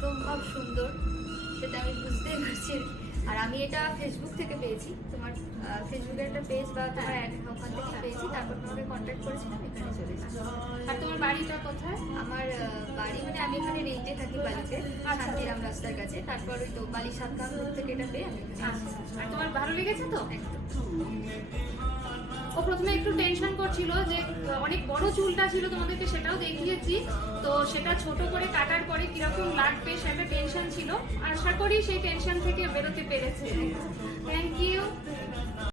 অসম্ভব সুন্দর, সেটা আমি বুঝতেই পারছি। আর আমি এটা ফেসবুক থেকে পেয়েছি, তোমার ফেসবুকের একটা পেজ বা তোমার ওখান থেকে পেয়েছি, তারপর তোমাকে কন্ট্যাক্ট করেছিলাম, এখানে চলে এসেছি। আর তোমার বাড়িটা কোথায়? আমার বাড়ি মানে আমি এখানে রেন্টে থাকি বালিতে, শান্তিরাম রাস্তার কাছে। তারপর ওই তো বালি 7 নম্বর থেকে এটা পেয়ে আমি এখানে এসেছি। আর তোমার ভালো লেগেছে তো? একদম। ও প্রথমে একটু টেনশন করছিল যে অনেক বড় চুলটা ছিল, তোমাদেরকে সেটাও দেখিয়েছি, তো সেটা ছোট করে কাটার পরে কিরকম লাগবে সেটা টেনশন ছিল। আশা করি সেই টেনশন থেকে বেরোতে পেরেছে।